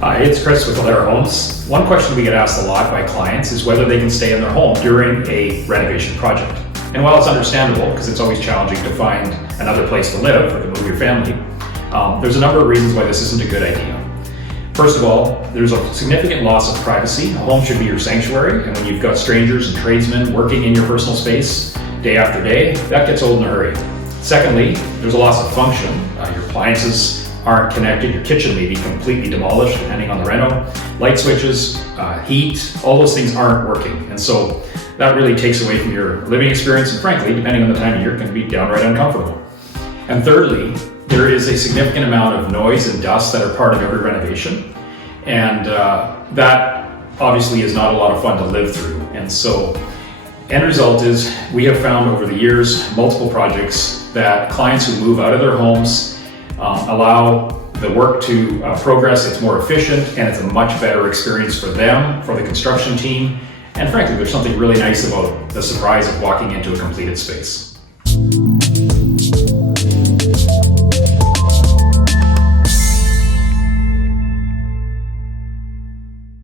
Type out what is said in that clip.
Hi, it's Chris with Alair Homes. One question we get asked a lot by clients is whether they can stay in their home during a renovation project. And while it's understandable, because it's always challenging to find another place to live or to move your family, there's a number of reasons why this isn't a good idea. First of all, there's a significant loss of privacy. A home should be your sanctuary, and when you've got strangers and tradesmen working in your personal space day after day, that gets old in a hurry. Secondly, there's a loss of function. Your appliances aren't connected, your kitchen may be completely demolished depending on the reno. Light switches, heat, all those things aren't working. And so that really takes away from your living experience, and frankly, depending on the time of year, can be downright uncomfortable. And thirdly, there is a significant amount of noise and dust that are part of every renovation. And that obviously is not a lot of fun to live through. And so end result is we have found over the years, multiple projects, that clients who move out of their homes allow the work to progress. It's more efficient and it's a much better experience for them, for the construction team. And frankly, there's something really nice about the surprise of walking into a completed space.